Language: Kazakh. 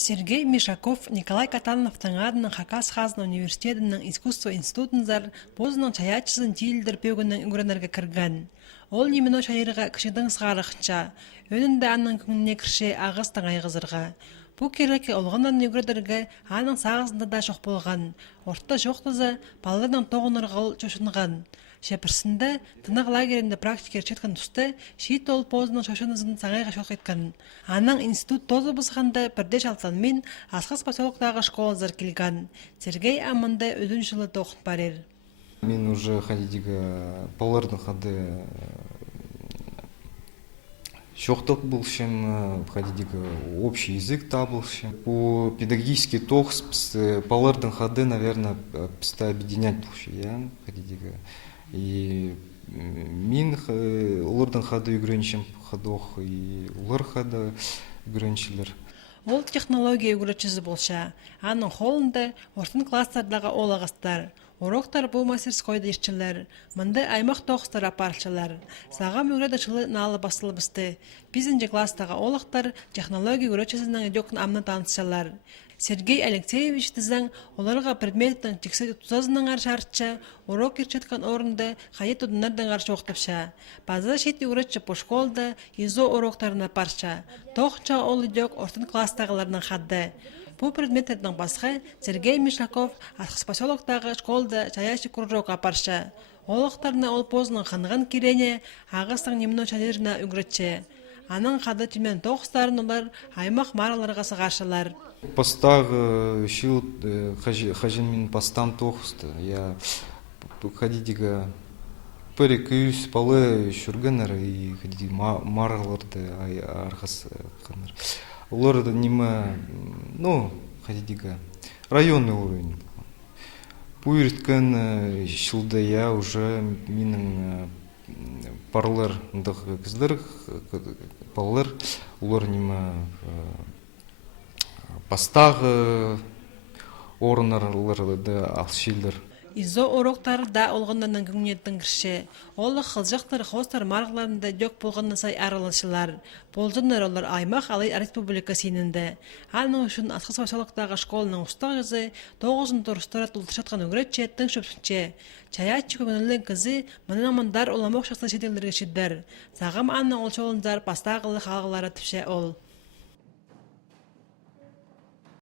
Сергей Мишаков Николай Катановтың адының Хакас Хазна университетінің искусство институтынзар бозының чаячысын тиілдір пөгінің үгірінерге кірген. Ол немено шайырға кішінің сығарықча, өнінде анның күніне кірше ағыстың айғызырға. Бұл кереке олғандан үгірдерге аның сағызында да шоқ болған. Орта жоқтызы балырның тоғынырғыл чошынған. Шепірсінде тынық лагерінде практикер четкен тұсты шиит ол позының шошынызын саңайға шоқ еткен. Аның институт тозы бұсқанды бірде шалтан мен асқыз поселоктағы школазар келген. Сергей амынды өдін жылы тоқыт барер. Мен уже ходидігі палардың қады шоқтық болшым, ходидігі общий язык табылшым. По педагогический тохс палардың қады, наверное, пісті объединять болшы, ходидігі. И мен олардың қады үйгіреншім қадоқ, и олар қады үйгіреншілер. Ол технология үйгіречізі болша, аның холында ортын класстардағы ол ағыстар. Уроктар бұл мастерскойда ешчілер, мұнды аймақ тоқыстар апарчылар. Сағам үйреді жылы налы басылы бісті. Бізінже класстағы олықтар технология үйречізінің өдекін амны танысчалар. Сергей Алексеевич тізің оларға предметтің тексет тұзазының аршарчы, урок ерчеткен орынды қайет ұдынардың аршы оқтапша. Базы шеті үйретші по школда изо уроктарына парша. Тоқча ол үдек ортын класстағыларының қадды. Бұл предметтердің басқа Сергей Мишаков асқыз поселоктағы школда чаяши кружок апарша. Олықтарына ол позының қанған керене ағыстың немно чадырына үгретші. Аның қады түмен тоқыстарын олар аймақ мараларға сығаршылар. Постағы шил қажын мен постан тоқысты. Я ходидігі пәрекүйіс палы шүргенер и ходидігі мараларды арғас қаныр. Олар немі, ходидігі районный уровень. Бұйырткен шылды я уже менің парлар кіздер, парлар, олар немі пастағы орынарларды алшилдер. Изо уроктары да олғындарының күнеттің кірші. Олы қылжақтар хостар марғыларында дөк болғанына сай арылышылар. Болжындар олар аймақ алай республика сенінді. Аның үшін асқыз поселоктағы школының ұстақ езі 9-ын тұрыстара тұлтышатқан үгіретші еттің шөпсінче. Чаячы көңілін кізі мұнамандар оламоқ шақсы шетелдерге шеддер. Сағам анның ол шолындар пастағылы қалғылары түпше ол.